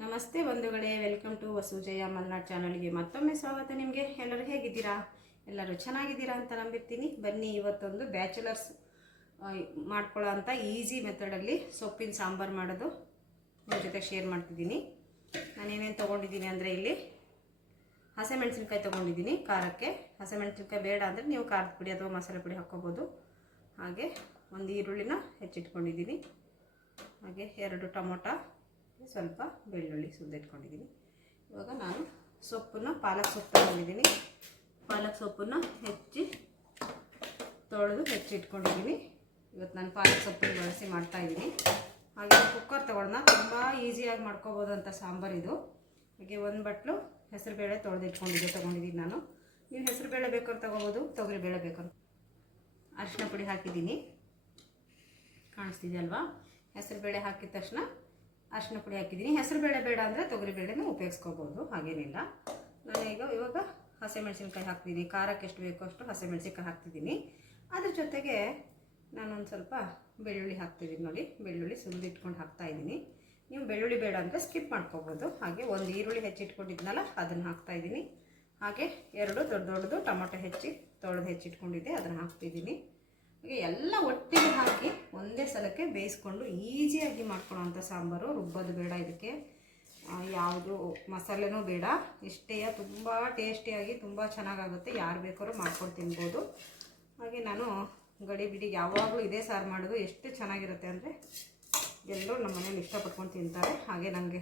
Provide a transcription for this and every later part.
ನಮಸ್ತೆ ಬಂಧುಗಳೇ, welcome to ವಸುಜಯ Malnad ಚಾನಲ್ಗೆ ಮತ್ತೊಮ್ಮೆ ಸ್ವಾಗತ. ನಿಮಗೆ ಎಲ್ಲರೂ ಹೇಗಿದ್ದೀರಾ? ಎಲ್ಲರೂ ಚೆನ್ನಾಗಿದ್ದೀರಾ ಅಂತ ನಂಬಿರ್ತೀನಿ. ಬನ್ನಿ, ಇವತ್ತೊಂದು ಬ್ಯಾಚುಲರ್ಸ್ ಮಾಡ್ಕೊಳ್ಳೋ ಅಂಥ ಈಸಿ ಮೆಥಡಲ್ಲಿ ಸೊಪ್ಪಿನ ಸಾಂಬಾರು ಮಾಡೋದು ನಿಮ್ಮ ಜೊತೆ ಶೇರ್ ಮಾಡ್ತಿದ್ದೀನಿ. ನಾನೇನೇನು ತೊಗೊಂಡಿದ್ದೀನಿ ಅಂದರೆ, ಇಲ್ಲಿ ಹಸಿಮೆಣಸಿನ್ಕಾಯಿ ತೊಗೊಂಡಿದ್ದೀನಿ ಖಾರಕ್ಕೆ. ಹಸಿಮೆಣಸಿನ್ಕಾಯಿ ಬೇಡ ಅಂದರೆ ನೀವು ಖಾರದ ಪುಡಿ ಅಥವಾ ಮಸಾಲೆ ಪುಡಿ ಹಾಕ್ಕೋಬೋದು. ಹಾಗೆ ಒಂದು ಈರುಳ್ಳಿನ ಹೆಚ್ಚಿಟ್ಕೊಂಡಿದ್ದೀನಿ. ಹಾಗೆ 2 ಟೊಮೊಟೊ, ಸ್ವಲ್ಪ ಬೆಳ್ಳುಳ್ಳಿ ಸುಲಿದಿಟ್ಕೊಂಡಿದ್ದೀನಿ. ಇವಾಗ ನಾನು ಸೊಪ್ಪನ್ನು ಪಾಲಕ್ ಸೊಪ್ಪು ತಗೊಂಡಿದ್ದೀನಿ. ಪಾಲಕ್ ಸೊಪ್ಪನ್ನು ತೊಳೆದು ಹೆಚ್ಚಿಟ್ಕೊಂಡಿದ್ದೀನಿ. ಇವತ್ತು ನಾನು ಪಾಲಕ್ ಸೊಪ್ಪನ್ನು ಬಳಸಿ ಮಾಡ್ತಾಯಿದ್ದೀನಿ. ಹಾಗೆ ಕುಕ್ಕರ್ ತೊಗೊಳ್ಳೋಣ, ತುಂಬ ಈಸಿಯಾಗಿ ಮಾಡ್ಕೋಬೋದಂಥ ಸಾಂಬಾರು ಇದು. ಹಾಗೆ 1 ಬಟ್ಲು ಹೆಸರುಬೇಳೆ ತೊಗೊಂಡಿದ್ದೀನಿ ನಾನು. ನೀವು ಹೆಸರುಬೇಳೆ ಬೇಕಾದ್ರೆ ತೊಗೋಬೋದು, ತೊಗರಿಬೇಳೆ ಬೇಕಾದ್ರೆ. ಅರಿಶಿನ ಪುಡಿ ಹಾಕಿದ್ದೀನಿ, ಕಾಣಿಸ್ತಿದೆ ಅಲ್ವಾ? ಹೆಸರುಬೇಳೆ ಹಾಕಿದ ತಕ್ಷಣ ಅರಿಶಿನ ಪುಡಿ ಹಾಕಿದ್ದೀನಿ. ಹೆಸರುಬೇಳೆ ಬೇಡ ಅಂದರೆ ತೊಗರಿಬೇಳೆನೂ ಉಪಯೋಗಿಸ್ಕೋಬೋದು, ಹಾಗೇನಿಲ್ಲ. ಇವಾಗ ಹಸಿಮೆಣಸಿನ್ಕಾಯಿ ಹಾಕ್ತಿದ್ದೀನಿ. ಖಾರಕ್ಕೆ ಎಷ್ಟು ಬೇಕೋ ಅಷ್ಟು ಹಸಿಮೆಣಸಿನ್ಕಾಯಿ ಹಾಕ್ತಿದ್ದೀನಿ. ಅದ್ರ ಜೊತೆಗೆ ನಾನೊಂದು ಸ್ವಲ್ಪ ಬೆಳ್ಳುಳ್ಳಿ ಹಾಕ್ತಿದ್ದೀನಿ. ನೋಡಿ, ಬೆಳ್ಳುಳ್ಳಿ ಸುಲಿದಿಟ್ಕೊಂಡು ಹಾಕ್ತಾಯಿದ್ದೀನಿ. ನೀವು ಬೆಳ್ಳುಳ್ಳಿ ಬೇಡ ಅಂದರೆ ಸ್ಕಿಪ್ ಮಾಡ್ಕೋಬೋದು. ಹಾಗೆ 1 ಈರುಳ್ಳಿ ಹೆಚ್ಚಿಟ್ಕೊಂಡಿದ್ನಲ್ಲ, ಅದನ್ನು ಹಾಕ್ತಾಯಿದ್ದೀನಿ. ಹಾಗೆ 2 ದೊಡ್ಡದು ಟೊಮೊಟೊ ತೊಳೆದು ಹೆಚ್ಚಿಟ್ಕೊಂಡಿದ್ದೆ, ಅದನ್ನು ಹಾಕ್ತಿದ್ದೀನಿ. ಹಾಗೆ ಎಲ್ಲ ಒಟ್ಟಿಗೆ ಹಾಕಿ ಒಂದೇ ಸಲಕ್ಕೆ ಬೇಯಿಸ್ಕೊಂಡು ಈಸಿಯಾಗಿ ಮಾಡ್ಕೊಳ್ಳೋವಂಥ ಸಾಂಬಾರು. ರುಬ್ಬೋದು ಬೇಡ, ಇದಕ್ಕೆ ಯಾವುದು ಮಸಾಲೆನೂ ಬೇಡ. ಇಷ್ಟೇ ತುಂಬ ಟೇಸ್ಟಿಯಾಗಿ ತುಂಬ ಚೆನ್ನಾಗಾಗುತ್ತೆ. ಯಾರು ಬೇಕಾದ್ರೂ ಮಾಡ್ಕೊಂಡು ತಿನ್ಬೋದು. ಹಾಗೆ ನಾನು ಗಡಿಬಿಡಿ ಯಾವಾಗಲೂ ಇದೇ ಸಾರು ಮಾಡೋದು. ಎಷ್ಟು ಚೆನ್ನಾಗಿರುತ್ತೆ ಅಂದರೆ ಎಲ್ಲರೂ ನಮ್ಮ ಮನೇಲಿ ಇಷ್ಟಪಟ್ಕೊಂಡು ತಿಂತಾರೆ. ಹಾಗೆ ನನಗೆ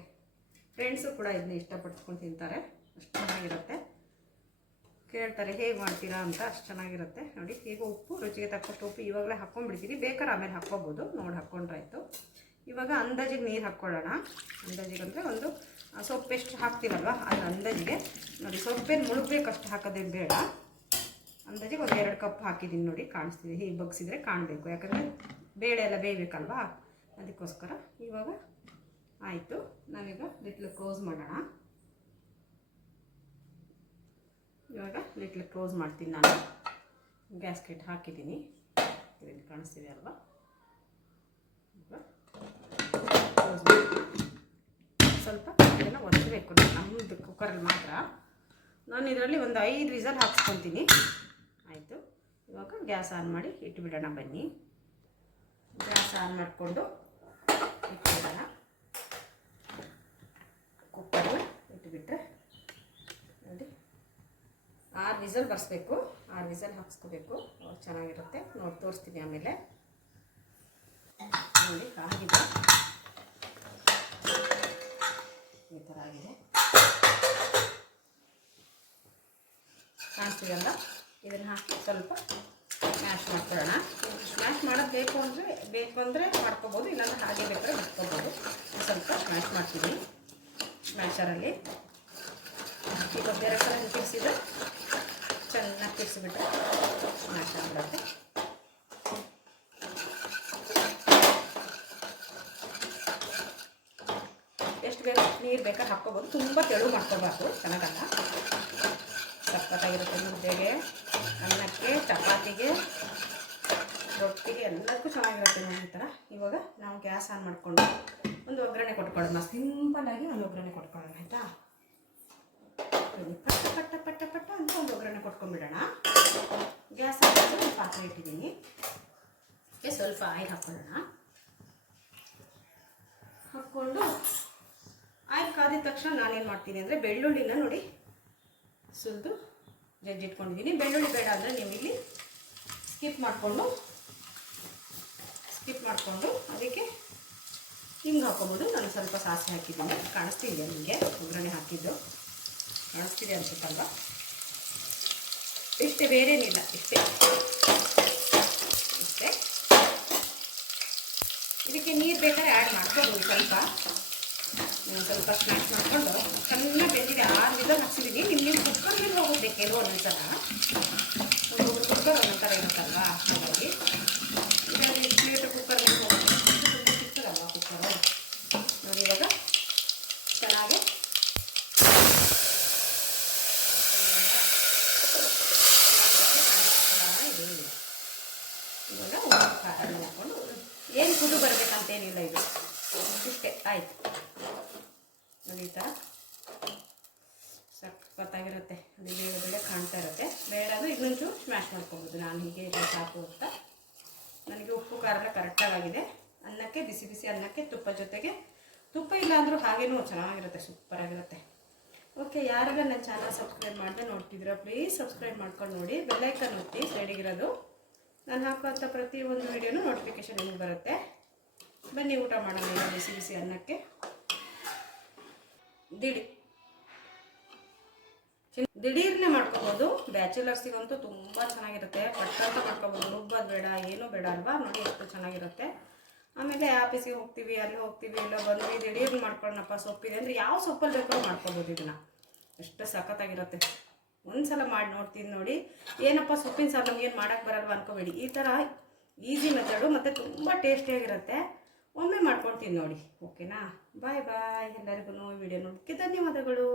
ಫ್ರೆಂಡ್ಸು ಕೂಡ ಇದನ್ನ ಇಷ್ಟಪಟ್ಕೊಂಡು ತಿಂತಾರೆ. ಅಷ್ಟು ಚೆನ್ನಾಗಿರುತ್ತೆ. ಕೇಳ್ತಾರೆ ಹೇಗೆ ಮಾಡ್ತೀರಾ ಅಂತ. ಅಷ್ಟು ಚೆನ್ನಾಗಿರುತ್ತೆ. ನೋಡಿ, ಈಗ ಉಪ್ಪು ರುಚಿಗೆ ತಕ್ಕಷ್ಟು ಉಪ್ಪು ಇವಾಗಲೇ ಹಾಕ್ಕೊಂಡ್ಬಿಡ್ತೀನಿ. ಬೇಕಾದ್ರೆ ಆಮೇಲೆ ಹಾಕ್ಕೋಬೋದು, ನೋಡಿ ಹಾಕ್ಕೊಂಡ್ರಾಯ್ತು. ಇವಾಗ ಅಂದಾಜಿಗೆ ನೀರು ಹಾಕ್ಕೊಳ್ಳೋಣ. ಅಂದಾಜಿಗೆ ಅಂದರೆ ಒಂದು ಸೊಪ್ಪು ಎಷ್ಟು ಹಾಕ್ತೀವಲ್ವ ಅದು ಅಂದಾಜಿಗೆ. ನೋಡಿ, ಸೊಪ್ಪೇನು ಮುಳುಗಬೇಕಷ್ಟು ಹಾಕೋದೇನು ಬೇಡ. ಅಂದಾಜಿಗೆ ಒಂದು 2 ಕಪ್ ಹಾಕಿದ್ದೀನಿ. ನೋಡಿ, ಕಾಣಿಸ್ತಿದೆ. ಹೀಗೆ ಬಗ್ಸಿದ್ರೆ ಕಾಣಬೇಕು, ಯಾಕಂದರೆ ಬೇಳೆ ಎಲ್ಲ ಬೇಯಬೇಕಲ್ವಾ, ಅದಕ್ಕೋಸ್ಕರ. ಇವಾಗ ಆಯಿತು. ನಾವೀಗ ಲಿಟ್ಲ್ ಕ್ಲೋಸ್ ಮಾಡೋಣ. ಇವಾಗ ಲಿಟ್ಲ್ ಕ್ಲೋಸ್ ಮಾಡ್ತೀನಿ ನಾನು. ಗ್ಯಾಸ್ಕೆಟ್ ಹಾಕಿದ್ದೀನಿ, ಇದನ್ನು ಕಾಣಿಸ್ತಿದೆ ಅಲ್ವಾ? ಕ್ಲೋಸ್ ಮಾಡಿ ಸ್ವಲ್ಪ ಇದನ್ನು ಒತ್ತಬೇಕು. ನಮ್ಮದು ಕುಕ್ಕರಲ್ಲಿ ಮಾತ್ರ. ನಾನು ಇದರಲ್ಲಿ ಒಂದು 5 ವಿಸಲ್ ಹಾಕ್ಸ್ಕೊತೀನಿ. ಆಯಿತು. ಇವಾಗ ಗ್ಯಾಸ್ ಆನ್ ಮಾಡಿ ಇಟ್ಬಿಡೋಣ. ಬನ್ನಿ, ಗ್ಯಾಸ್ ಆನ್ ಮಾಡಿಕೊಂಡು ಇಟ್ಬಿಡೋಣ. ಕುಕ್ಕರ್ನ ಇಟ್ಬಿಟ್ರೆ ನೋಡಿ, 6 ವಿಸಲ್ ಬರೆಸ್ಬೇಕು. 6 ವಿಸಲ್ ಹಾಕ್ಸ್ಕೋಬೇಕು, ಅವಾಗ ಚೆನ್ನಾಗಿರುತ್ತೆ. ನೋಡಿ, ತೋರಿಸ್ತೀನಿ ಆಮೇಲೆ. ನೋಡಿ, ಆಗಿದೆ, ಈ ಥರ ಆಗಿದೆ. ಕಾಣಿಸ್ತಿದೆಲ್ಲ? ಇದನ್ನು ಹಾಕಿ ಸ್ವಲ್ಪ ಸ್ಮ್ಯಾಶ್ ಮಾಡ್ಕೊಳ್ಳೋಣ. ಸ್ಮ್ಯಾಶ್ ಮಾಡೋದು ಬೇಕು ಅಂದರೆ ಮಾಡ್ಕೋಬೋದು, ಇಲ್ಲಾಂದರೆ ಹಾಗೆ ಬೇಕಾದ್ರೆ ಬಿಟ್ಕೋಬೋದು. ಸ್ವಲ್ಪ ಸ್ಮ್ಯಾಶ್ ಮಾಡ್ತೀನಿ ಸ್ಮ್ಯಾಶರಲ್ಲಿ. ಈಗ ಬೇರೆ ಕಡೆ ತಿರ್ಸಿದ್ರೆ ಚೆನ್ನಾಗಿ ತಿರ್ಸಿಬಿಟ್ರೆ ಸ್ಮ್ಯಾಶ್ ಆಗಿಬಿಡುತ್ತೆ. ಎಷ್ಟು ಬೇಕು ನೀರು ಬೇಕಾದ್ರೆ ಹಾಕ್ಕೋಬೋದು. ತುಂಬ ತೆಳು ಮಾಡ್ಕೋಬಾರ್ದು, ಚೆನ್ನಾಗಲ್ಲ. ಸಖತ್ತಾಗಿರುತ್ತೆ. ಮುದ್ದೆಗೆ, ಅನ್ನಕ್ಕೆ, ಚಪಾತಿಗೆ, ರೊಟ್ಟಿಗೆ ಎಲ್ಲದಕ್ಕೂ ಚೆನ್ನಾಗಿರುತ್ತೆ ನೋಡಿ ಈ ಥರ. ಇವಾಗ ನಾವು ಗ್ಯಾಸ್ ಆನ್ ಮಾಡಿಕೊಂಡು ಒಂದು ಒಗ್ಗರಣೆ ಕೊಟ್ಕೊಳ್ಳೋಣ. ಸಿಂಪಲ್ಲಾಗಿ ಒಂದು ಒಗ್ಗರಣೆ ಕೊಟ್ಕೊಳ್ಳೋಣ, ಆಯಿತಾ? ಪಟ್ಟ ಅಂತ ಒಂದು ಒಗ್ಗರಣೆ ಕೊಟ್ಕೊಂಡ್ಬಿಡೋಣ. ಗ್ಯಾಸ್ ಹಾಕಿದ್ರೆ ಒಂದು ಪಾತ್ರೆ ಇಟ್ಟಿದ್ದೀನಿ. ಸ್ವಲ್ಪ ಆಯಿಲ್ ಹಾಕ್ಕೊಳ್ಳೋಣ. ಹಾಕ್ಕೊಂಡು ಆಯಿಲ್ ಕಾದಿದ ತಕ್ಷಣ ನಾನೇನು ಮಾಡ್ತೀನಿ ಅಂದರೆ, ಬೆಳ್ಳುಳ್ಳಿನ ನೋಡಿ ಸುಲಿದು ಜಜ್ಜಿಟ್ಕೊಂಡಿದ್ದೀನಿ. ಬೆಳ್ಳುಳ್ಳಿ ಬೇಡ ಅಂದರೆ ನೀವು ಇಲ್ಲಿ ಸ್ಕಿಪ್ ಮಾಡಿಕೊಂಡು ಅದಕ್ಕೆ ಹಿಂಗೆ ಹಾಕ್ಕೊಬೋದು. ನಾನು ಸ್ವಲ್ಪ ಸಾಸಿವೆ ಹಾಕಿದ್ದೀನಿ. ಕಾಣಿಸ್ತಿದೆ ನಿಮಗೆ ಒಗ್ಗರಣೆ ಹಾಕಿದ್ದು? ಕಾಣಿಸ್ತಿದೆ ಅನ್ಸುತ್ತಲ್ವ? ಇಷ್ಟೇ, ಬೇರೇನಿಲ್ಲ, ಇಷ್ಟೇ. ಇದಕ್ಕೆ ನೀರು ಬೇಕಾದ್ರೆ ಆ್ಯಡ್ ಮಾಡ್ಕೋಬೋದು. ಸ್ವಲ್ಪ ಸ್ಮ್ಯಾಶ್ ಮಾಡಿಕೊಂಡು ಚೆನ್ನಾಗಿ ಬೆಂದಿದೆ. 6 ವಿಸಲ್ ಹಾಕ್ಸಿದ್ದೀನಿ. ನೀವು ಕುಕ್ಕರ್ಗೆ ಹೋಗುತ್ತೆ ಕೆಲವೊಂದು ಸಲ, ಒಬ್ಬೊಬ್ಬರು ಕುಕ್ಕರ್ ಒಂದೊಂದು ಥರ ಇರುತ್ತಲ್ವಾ, ಹಾಗಾಗಿ ಲೀಟರ್ ಕುಕ್ಕರ್ಗೆ ಹೋಗುತ್ತೆ. ತುಂಬ ಸಿಗ್ತದಲ್ವ ಕುಕ್ಕರು. ನೋಡಿ, ಇವಾಗ ಚೆನ್ನಾಗಿ ಇವಾಗ ಉಪ್ಪು ಖಾರ ಹಾಕ್ಕೊಂಡು, ಏನು ಕುದು ಬರಬೇಕಂತೇನಿಲ್ಲ, ಇದು ಇಷ್ಟೇ ಆಯಿತು. ಸ್ಮ್ಯಾಶ್ ಮಾಡ್ಕೊಬೋದು. ನಾನು ಹೀಗೆ ಇದು ಸಾಕು ಅಂತ. ನನಗೆ ಉಪ್ಪು ಖಾರ ಎಲ್ಲ ಕರೆಕ್ಟಾಗಿದೆ. ಅನ್ನಕ್ಕೆ ಬಿಸಿ ಬಿಸಿ ಅನ್ನಕ್ಕೆ ತುಪ್ಪ ಜೊತೆಗೆ, ತುಪ್ಪ ಇಲ್ಲ ಅಂದರೂ ಹಾಗೇನೂ ಚೆನ್ನಾಗಿರುತ್ತೆ, ಸೂಪರಾಗಿರುತ್ತೆ. ಓಕೆ, ಯಾರೆಲ್ಲ ನನ್ನ ಚಾನಲ್ ಸಬ್ಸ್ಕ್ರೈಬ್ ಮಾಡದೆ ನೋಡ್ತಿದ್ದೀರಾ ಪ್ಲೀಸ್ ಸಬ್ಸ್ಕ್ರೈಬ್ ಮಾಡ್ಕೊಂಡು ನೋಡಿ. ಬೆಲ್ಲೈಕನ್ ಒತ್ತಿ ಸೈಡಿಗಿರೋದು. ನಾನು ಹಾಕುವಂಥ ಪ್ರತಿಯೊಂದು ವೀಡಿಯೋನು ನೋಟಿಫಿಕೇಷನ್ ನಿಮಗೆ ಬರುತ್ತೆ. ಬನ್ನಿ ಊಟ ಮಾಡೋಣ ಈಗ ಬಿಸಿ ಬಿಸಿ ಅನ್ನಕ್ಕೆ. ದಿಢೀರ್ನೇ ಮಾಡ್ಕೋಬೋದು. ಬ್ಯಾಚುಲರ್ಸಿಗಂತೂ ತುಂಬ ಚೆನ್ನಾಗಿರುತ್ತೆ. ಪಟ್ಟಂತ ಮಾಡ್ಕೋಬೋದು, ರುಬ್ಬೋದು ಬೇಡ, ಏನೂ ಬೇಡ ಅಲ್ವಾ. ನೋಡಿ ಎಷ್ಟು ಚೆನ್ನಾಗಿರುತ್ತೆ. ಆಮೇಲೆ ಆಫೀಸಿಗೆ ಹೋಗ್ತೀವಿ, ಅಲ್ಲಿ ಹೋಗ್ತೀವಿ, ಎಲ್ಲ ಬಂದ್ವಿ, ದಿಢೀರ್ನ ಮಾಡ್ಕೊಳ್ಳೋಣಪ್ಪ ಸೊಪ್ಪಿದೆ ಅಂದರೆ ಯಾವ ಸೊಪ್ಪಲ್ಲಿ ಬೇಕಾದ್ರೂ ಮಾಡ್ಕೋಬೋದು. ಇದನ್ನು ಎಷ್ಟು ಸಖತ್ತಾಗಿರುತ್ತೆ. ಒಂದು ಸಲ ಮಾಡಿ ನೋಡ್ತೀನಿ ನೋಡಿ. ಏನಪ್ಪ ಸೊಪ್ಪಿನ ಸಾರು ನಮಗೇನು ಮಾಡೋಕ್ಕೆ ಬರಲ್ವ ಅನ್ಕೋಬೇಡಿ. ಈ ಥರ ಈಸಿ ಮೆಥಡು ಮತ್ತು ತುಂಬ ಟೇಸ್ಟಿಯಾಗಿರುತ್ತೆ. ಒಮ್ಮೆ ಮಾಡ್ಕೊಳ್ತೀನಿ ನೋಡಿ. ಓಕೆನಾ? ಬಾಯ್ ಬಾಯ್. ಎಲ್ಲರಿಗೂ ವಿಡಿಯೋ ನೋಡೋಕ್ಕೆ ಧನ್ಯವಾದಗಳು.